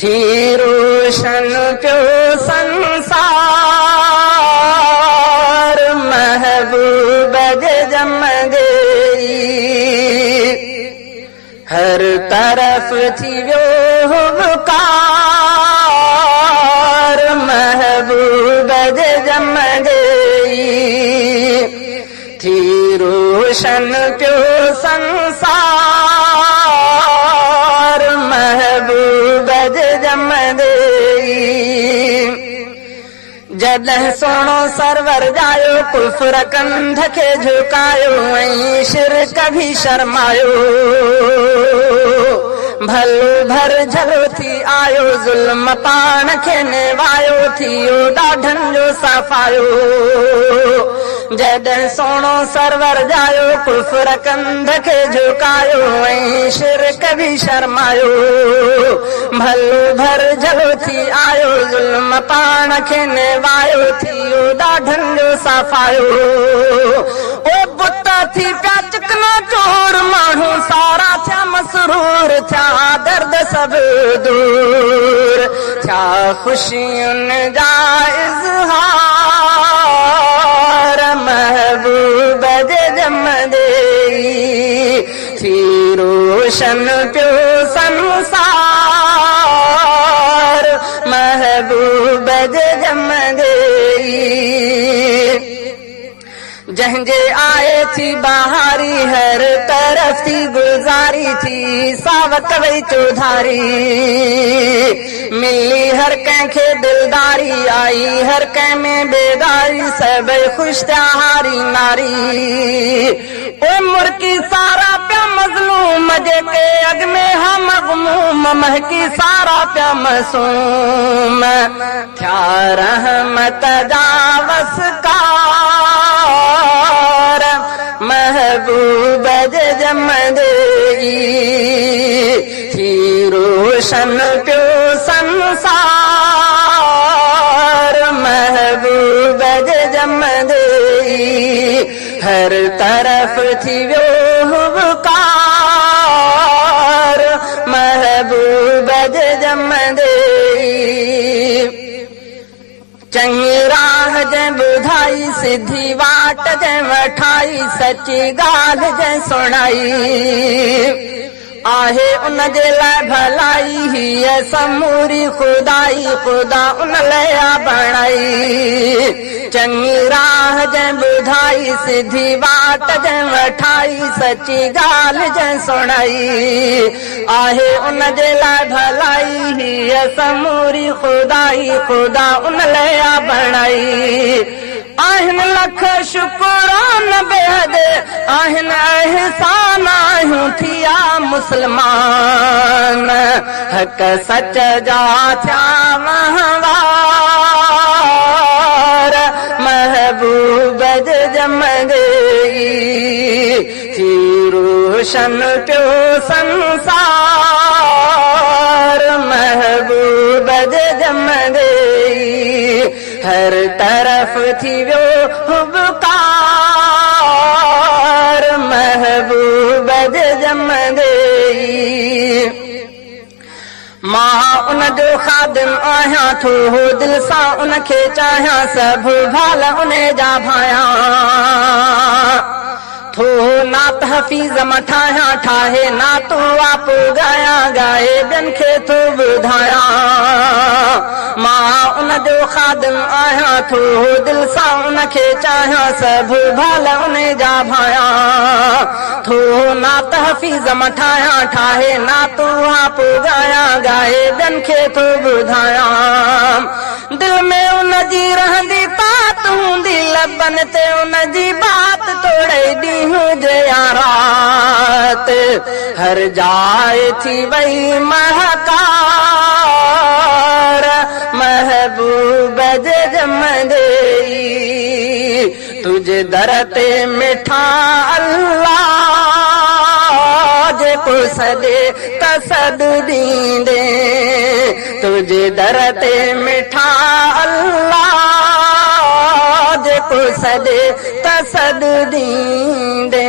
थी रोशन पियो संसार महबूब जे जम गई हर तरफ थी वियो हुबकार महबूब जे जम गई थी रोशन पियो संसार महबूब जे जम गई जॾहिं सोणो सरवर जायो कुफर कंध खे झुकायो ऐं शिरक भी शर्मायो भलो भर झलो थी आयो ज़ुल्म पाण खे निवायो थियो ॾाढनि जो सफ़ायो जॾहिं सोणो सरवर जायो कुफर कंध खे झुकायो ऐं शिरक भी शर्मायो भलो भर झलो थी आयो ज़ुल्म पाण खे निवायो थियो ॾाढनि जो सफ़ायो ओ बुत थी पिया चिकना चोर माण्हू सारा थिया मसरूर थिया दर्द सभु दूर थिया ख़ुशियुनि जा इज़हार महबूब जे जम गई थी रोशन पियो संसार महबूब जे जम गई जंहिंजे आए थी बहारी हर तरफ थी गुलजारी थी सावक वई चौधारी मिली हर कंहिंखे दिलदारी आई हर कंहिं में बेदारी सभई ख़ुश थिया हारी नारी ओ मुर्की सारा पिया मज़लूम जेके अॻ में हम मग़मूम महकी सारा पिया मासूम थिया रहमत जा वसकार महबूब जे जम गई थी रोशन पियो संसार महबूब जे जम गई हर तरफ थी वियो हुबकार महबूब जे जम गई चङी राह जंहिं ॿुधाई सिधी वाट जंहिं वठाई सची ॻाल्हि जंहिं सुणाई आहे उन जे लाइ भलाई हीअ समूरी खुदाई ख़ुदा उन लाइ बणाई चङी राह जंहिं ॿुधाई सिधी वाट जंहिं वठाई सची ॻाल्हि जंहिं सुणाई आहे उन जे लाइ भलाई हीअ समूरी खुदाई ख़ुदा उन लाइ बणाई आहिनि लख शुक्रान बेहद आहिनि एहसान आहियूं थिया मुस्लमान हक़ सच जा थिया महवार महबूब जे जम गई थी रोशन पियो संसार महबूब जे जम गई हर तरफ थी वियो हुबकार महबूब जे जम गई मां उन जो ख़ादिम आहियां थो दिल सां उन खे चाहियां सभु भाल उन जा भायां थो नात हफ़ीज़ मठायां ठाहे नातो आप ॻायां ॻाए ॿियनि खे थो ॿुधायां मां उन जो ख़ादिम आहियां थो दिल सां उन खे चाहियां सभु भाल उन जा भायां थो नात हफ़ीज़ मठायां ठाहे नातो आप ॻायां ॻाए ॿियनि खे थो ॿुधायां दिल में उन जी रहंदी तात हूंदी लबनि ते उन जी बात तोड़े ॾींहं जे रात हर जाइ थी वई महकार महबूब जे जम गई तुझे दर ते मिठा अल्लाह जेको सॾे त सॾु ॾींदे तुझे दर ते मिठा अल्लाह जेको सॾे त सॾु ॾींदे